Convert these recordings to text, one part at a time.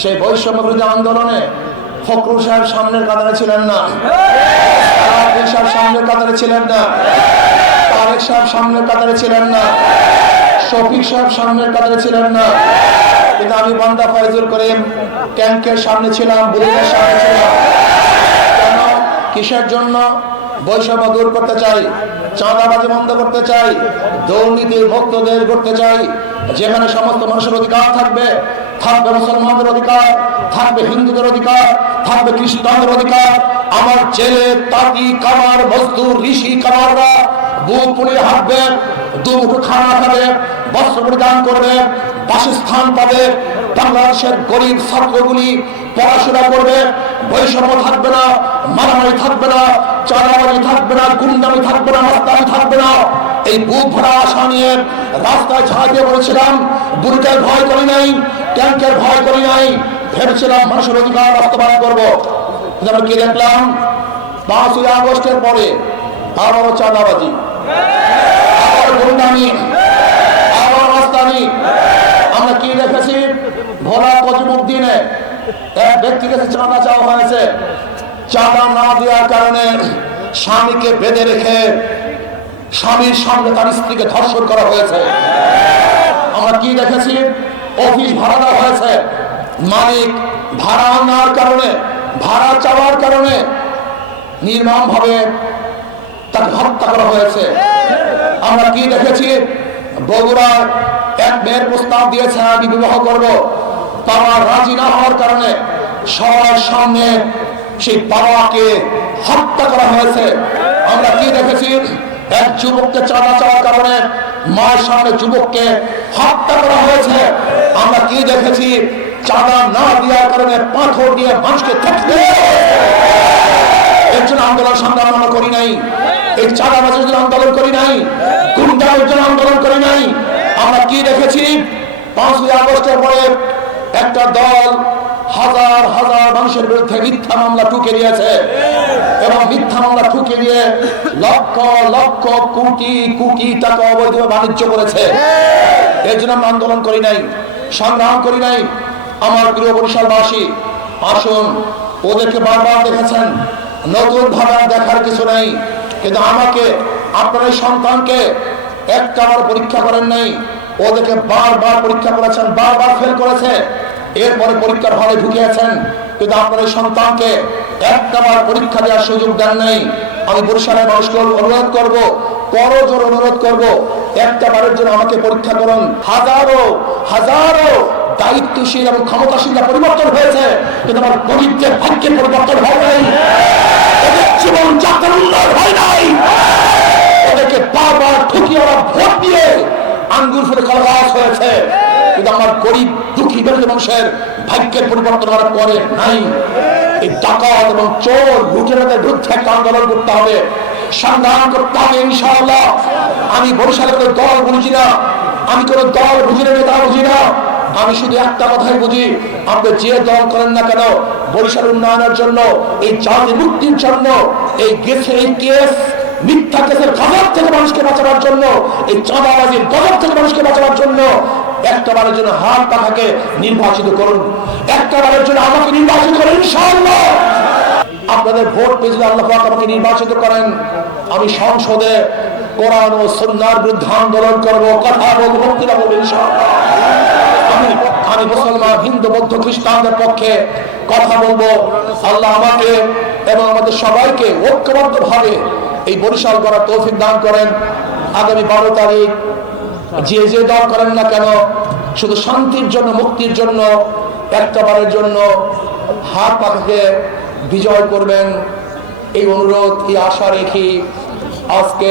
সেই বৈষম্য বিরোধী আন্দোলনে ফখরুল সাহেব সামনের কাতারে ছিলেন না। সাহেব সামনের কাতারে ছিলেন না। তারেক সাহেব সামনের কাতারে ছিলেন না। শফিক সাহেব সামনের কাতারে ছিলেন না। কিন্তু আমি বান্দা ফয়জুল করিম ট্যাঙ্কের সামনে ছিলাম, বুলেটের সামনে ছিলাম। কেন? কিসের জন্য? বৈষম্য দূর করতে চাই, চাঁদাবাজি বন্ধ করতে চাই, দুর্নীতির মুক্ত দেশ করতে চাই। যেখানে সমস্ত মানুষের অধিকার থাকবে থাকবে মুসলমানদের অধিকার, থাকবে হিন্দুদের অধিকার, থাকবে খ্রিস্টানদের অধিকার। আমার ছেলে তাঁতি কামার, মজদুর, ঋষি, কামাররা বুক পুড়িয়ে হাঁটবে দুমুঠো খানা খাবে, বস্ত্র পরিধান করবে, বাসস্থান পাবে, বাংলাদেশের গরিব ছাত্রগুলি পড়াশোনা করবে, বৈষম্য থাকবে না, মারামারি থাকবে না, চাঁদাবাজি থাকবে না, গুন্ডামি থাকবে না রাস্তায় থাকবে না। এই বুক ভরা আশা নিয়ে রাস্তায় ছাড়িয়ে বলেছিলাম বুড়িটার ভয় করি নাই ট্যাঙ্কের ভয় করি নাই। ভেবেছিলাম মানুষের অধিকার বাস্তবায়ন করব। কি দেখলাম? পাঁচই আগস্টের পরে চাঁদাবাজি। আবার আবার রাস্তানি আমরা দেখেছি? এক চাওয়া হয়েছে। না দেওয়ার কারণে স্বামীকে বেঁধে রেখে স্বামীর স্ত্রীকে করা হয়েছে। আমরা কি দেখেছি? অফিস ভাড়া দেওয়া হয়েছে। মালিক ভাড়া নেওয়ার কারণে, ভাড়া চাওয়ার কারণে নির্মম ভাবে তাকে হত্যা করা হয়েছে। আমরা কি দেখেছি? বগুড়ার এক মেয়ের প্রস্তাব দিয়েছে, আমি বিবাহ করব। বাবা রাজি না হওয়ার কারণে সবার সামনে সেই বাবাকে হত্যা করা হয়েছে। আমরা কি দেখেছি? এক যুবককে চাঁদা চাওয়ার কারণে মায়ের সামনে যুবককে হত্যা করা হয়েছে। কি দেখেছি চাঁদা না দেওয়ার কারণে পাথর দিয়ে মানুষকে এর জন্য আন্দোলন সংগ্রাম আমরা করি নাই। এই চাঁদাবাজের জন্য আন্দোলন করি নাই। গুন্ডার জন্য আন্দোলন করি নাই। আমরা কি দেখেছি? পাঁচই আগস্টের পরে একটা দল হাজার হাজার মানুষের বিরুদ্ধে মিথ্যা মামলা ঠুকে দিয়েছে। এবং মিথ্যা মামলা ঠুকে দিয়ে লক্ষ লক্ষ কোটি কোটি টাকা অবৈধ বাণিজ্য করেছে। এর জন্য আমরা আন্দোলন করি নাই। সংগ্রাম করি নাই। আমার প্রিয় বরিশালবাসী, আসুন, ওদেরকে বারবার দেখেছেন। নতুন ভাবে দেখার কিছু নেই। কিন্তু আমাকে, আপনার এই সন্তানকে একটা বার পরীক্ষা করেন নাই। ওদেরকে বারবার পরীক্ষা করেছেন, বারবার ফেল করেছে। এরপরে পরীক্ষার হলে ঢুকিয়েছেন। কিন্তু আপনার এই সন্তানকে একটা বার পরীক্ষা দেওয়ার সুযোগ দেন নাই। আমি বরিশালের মানুষকে অনুরোধ করব করজোর অনুরোধ করব একটা বারের জন্য আমাকে পরীক্ষা করুন। হাজারো হাজারো দায়িত্বশীল এবং ক্ষমতাশীলরা পরিবর্তন হয়েছে, কিন্তু আমার গরিবদের ভাগ্যের পরিবর্তন হয় নাই। জীবন যাত্রার উন্নয়ন হয় নাই। ওদেরকে বারবার ঠকিয়ে ওরা ভোট দিয়ে আঙ্গুর ফেলে কলগাছ হয়েছে। কিন্তু আমার গরিব, দুঃখী দরিদ্র মানুষের ভাগ্যের পরিবর্তন ওরা করে নাই। এই ডাকাত এবং চোর, লুটেরাদের বিরুদ্ধে একটা আন্দোলন করতে হবে। সংগ্রাম করতে হবে, ইনশাআল্লাহ। আমি বরিশালের কোনো দল বুঝি না। আমি কোনো দল বুঝি না, নেতা বুঝি না। আমি শুধু একটা কথাই বুঝি আপনি যে দল করেন না কেন, বরিশাল উন্নয়নের জন্য, এই জাতি মুক্তির জন্য, এই গেছে, এই কেস, মিথ্যা কেসের গজব থেকে মানুষকে বাঁচাবার জন্য, এই চাঁদাবাজির গজব থেকে মানুষকে বাঁচাবার জন্য, একটা বারের জন্য হাত পাখাকে নির্বাচিত করুন। একটা বারের জন্য আমাকে নির্বাচিত করুন, ইনশাআল্লাহ। আপনাদের ভোট পেয়ে যদি আল্লাহ আমাকে নির্বাচিত করেন, আমি সংসদে কোরআন ও সন্ন্যার বিরুদ্ধে আন্দোলন করব, কথা বলব আমি মুসলমান, হিন্দু, বৌদ্ধ, খ্রিস্টানদের পক্ষে কথা বলব। আল্লাহ আমাকে এবং আমাদের সবাইকে ঐক্যবদ্ধ ভাবে এই বরিশাল করার তৌফিক দান করেন। আগামী বারো তারিখ যে যে দল করেন না কেন, শুধু শান্তির জন্য, মুক্তির জন্য একটা বারের জন্য হাত পাখাকে বিজয় করবেন। এই অনুরোধ, এই আশা রেখে আজকে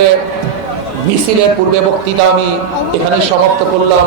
মিছিলের পূর্বে বক্তৃতা আমি এখানে সমাপ্ত করলাম।